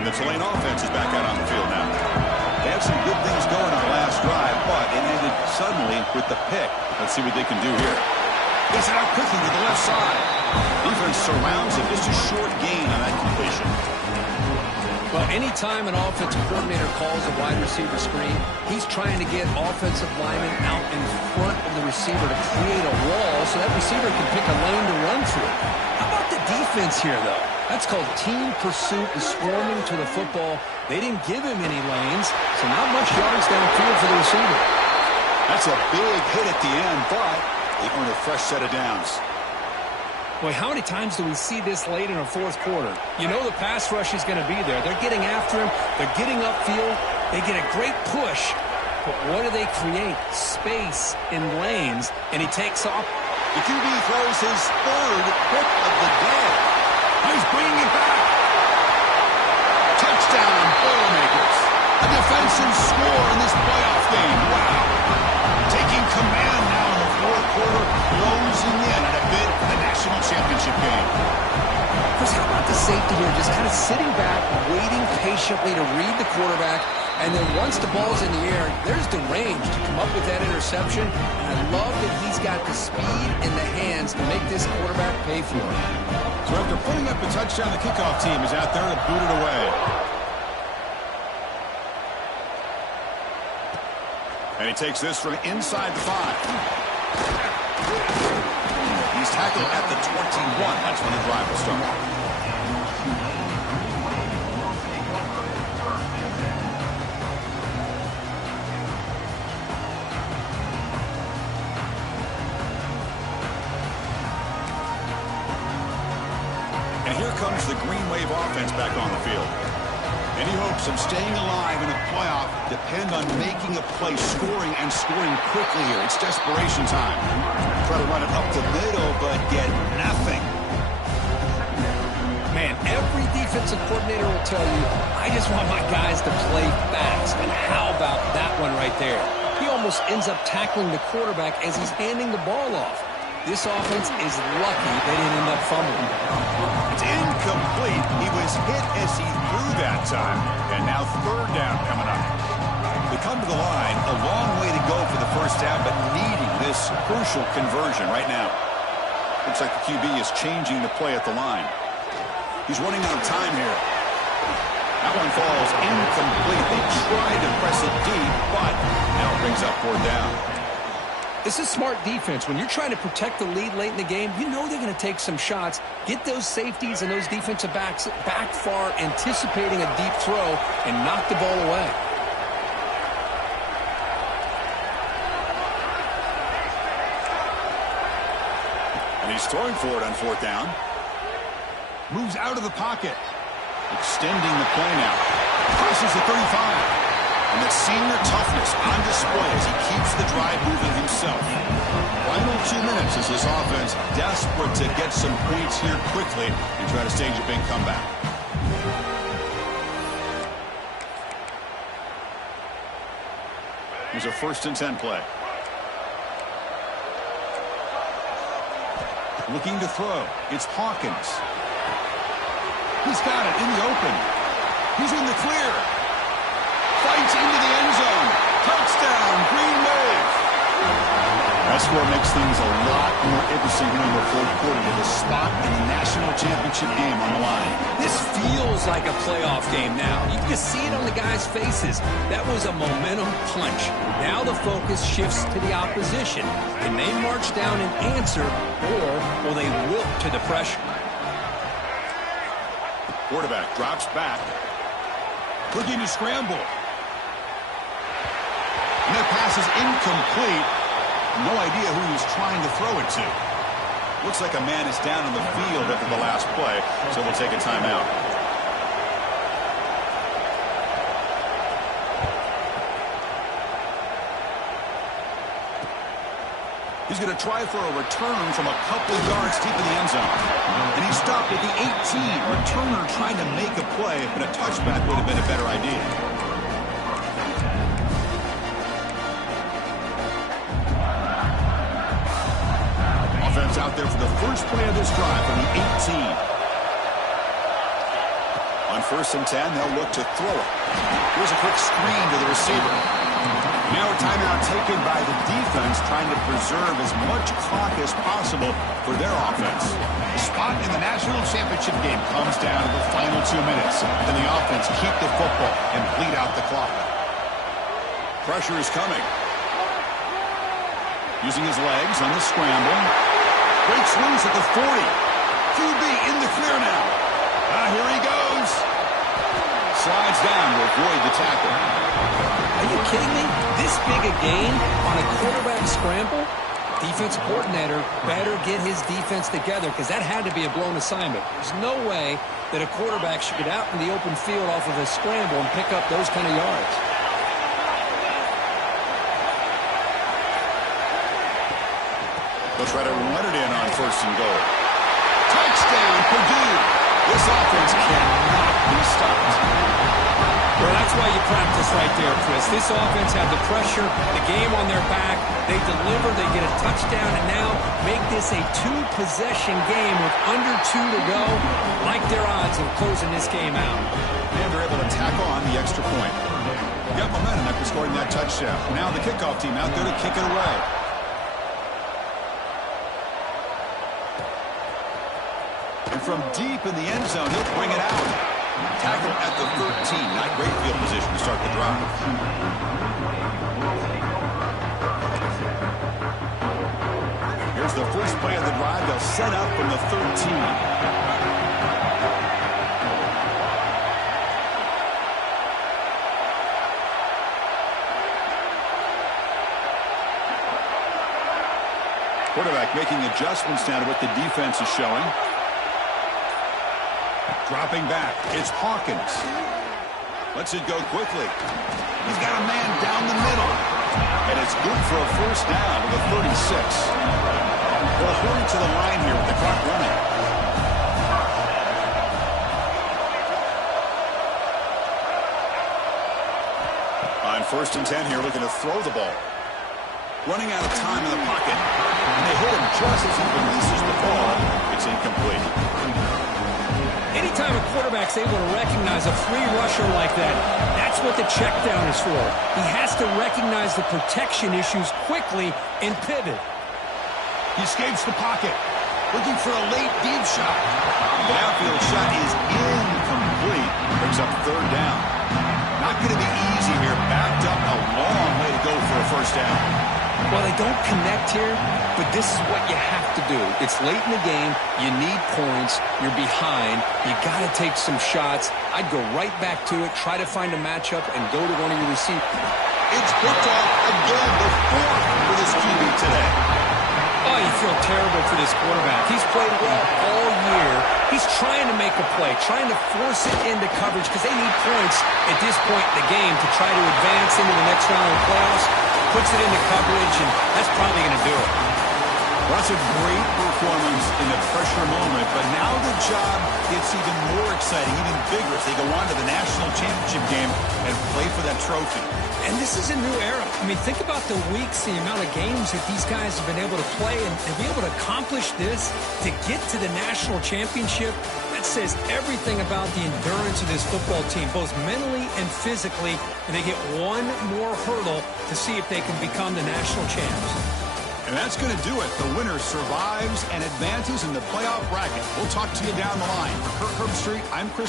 The Tulane offense is back out on the field now. They had some good things going on the last drive, but it ended suddenly with the pick. Let's see what they can do here. Gets it out quickly to the left side. Defense surrounds him. Just a short gain on that completion. Well, anytime an offensive coordinator calls a wide receiver screen, he's trying to get offensive linemen out in front of the receiver to create a wall so that receiver can pick a lane to run through. How about the defense here, though? That's called team pursuit and swarming to the football. They didn't give him any lanes, so not much yards downfield for the receiver. That's a big hit at the end, but they earn a fresh set of downs. Boy, how many times do we see this late in a 4th quarter? You know the pass rush is going to be there. They're getting after him. They're getting upfield. They get a great push. But what do they create? Space in lanes, and he takes off. The QB throws his 3rd pick of the day. He's bringing it back. Touchdown, Boilermakers. A defensive score in this playoff game. Wow. Taking command now in the 4th quarter, closing in at a bid for the national championship game. Chris, how about the safety here? Just kind of sitting back, waiting patiently to read the quarterback, And then once the ball's in the air, there's the range to come up with that interception. And I love that he's got the speed and the hands to make this quarterback pay for it. So after putting up the touchdown, the kickoff team is out there to boot it away. And he takes this from inside the 5. He's tackled at the 21. That's when the drive will start. And here comes the Green Wave offense back on the field. Any hopes of staying alive in a playoff depend on making a play, scoring, and scoring quickly here. It's desperation time. Try to run it up the middle, but get nothing. Man, every defensive coordinator will tell you, I just want my guys to play fast. And how about that one right there? He almost ends up tackling the quarterback as he's handing the ball off. This offense is lucky they didn't end up fumbling. It's incomplete. He was hit as he threw that time. And now third down coming up. They come to the line, a long way to go for the first down, but needing this crucial conversion right now. Looks like the QB is changing the play at the line. He's running out of time here. That one falls incomplete. They tried to press it deep, but now it brings up fourth down. This is smart defense. When you're trying to protect the lead late in the game, you know they're going to take some shots, get those safeties and those defensive backs back far, anticipating a deep throw, and knock the ball away. And he's throwing for it on fourth down. Moves out of the pocket. Extending the play now. Crosses the 35. And that senior toughness on display as he keeps the drive moving himself. Final 2 minutes as this offense desperate to get some points here quickly and try to stage a big comeback. Here's a 1st and 10 play. Looking to throw. It's Hawkins. He's got it in the open. He's in the clear. Fights into the end zone. Touchdown, Green Wave. That score makes things a lot more interesting here in the fourth quarter with a spot in the national championship game on the line. This feels like a playoff game now. You can see it on the guys' faces. That was a momentum punch. Now the focus shifts to the opposition. Can they march down and answer, or will they wilt to the pressure? Quarterback drops back. Looking to scramble. And that pass is incomplete. No idea who he's trying to throw it to. Looks like a man is down on the field after the last play, so we'll take a timeout. He's going to try for a return from a couple of yards deep in the end zone. And he stopped at the 18. Returner trying to make a play, but a touchback would have been a better idea. Offense out there for the first play of this drive from the 18. On 1st and 10, they'll look to throw it. Here's a quick screen to the receiver. Now a timeout taken by the defense, trying to preserve as much clock as possible for their offense. The spot in the national championship game comes down to the final 2 minutes. Then the offense keep the football and bleed out the clock. Pressure is coming. Using his legs on the scramble. Breaks loose at the 40. QB in the clear now. Here he goes. Slides down to avoid the tackle. Are you kidding me? This big a gain on a quarterback scramble? Defensive coordinator better get his defense together, because that had to be a blown assignment. There's no way that a quarterback should get out in the open field off of a scramble and pick up those kind of yards. They'll try to run it in on 1st and goal. Touchdown, Purdue. This offense cannot be stopped. Well, that's why you practice right there, Chris. This offense had the pressure, the game on their back. They deliver, they get a touchdown, and now make this a 2-possession game with under 2 to go. Like their odds of closing this game out. And they're able to tack on the extra point. got momentum after scoring that touchdown. Now the kickoff team out there to kick it away. And from deep in the end zone, he'll bring it out. Tackle at the 13. Not great field position to start the drive. Here's the first play of the drive. They'll set up from the 13. Quarterback making adjustments now to what the defense is showing. Dropping back. It's Hawkins. Lets it go quickly. He's got a man down the middle. And it's good for a first down to the 36. They'll hurry to the line here with the clock running. On 1st and 10 here, looking to throw the ball. Running out of time in the pocket. And they hit him just as he releases the ball. It's incomplete. Anytime a quarterback's able to recognize a free rusher like that, that's what the check down is for. He has to recognize the protection issues quickly and pivot. He escapes the pocket. Looking for a late deep shot. The outfield shot is incomplete. Brings up 3rd down. Not going to be easy here. Backed up a long way to go for a first down. Well, they don't connect here, but this is what you have to do. It's late in the game. You need points. You're behind. You got to take some shots. I'd go right back to it, try to find a matchup, and go to one of your receivers. It's picked off again, the 4th for this QB today. Oh, you feel terrible for this quarterback. He's played well all year. He's trying to make a play, trying to force it into coverage because they need points at this point in the game to try to advance into the next round of the playoffs. Puts it into coverage, and that's probably going to do it. Well, that's a great performance in the pressure moment, but now the job gets even more exciting, even bigger as they go on to the national championship game and play for that trophy. And this is a new era. I mean, think about the weeks, the amount of games that these guys have been able to play, and to be able to accomplish this, to get to the national championship, that says everything about the endurance of this football team, both mentally and physically, and they get one more hurdle to see if they can become the national champs. And that's going to do it. The winner survives and advances in the playoff bracket. We'll talk to you down the line. For Kirk Herbstreit, I'm Chris.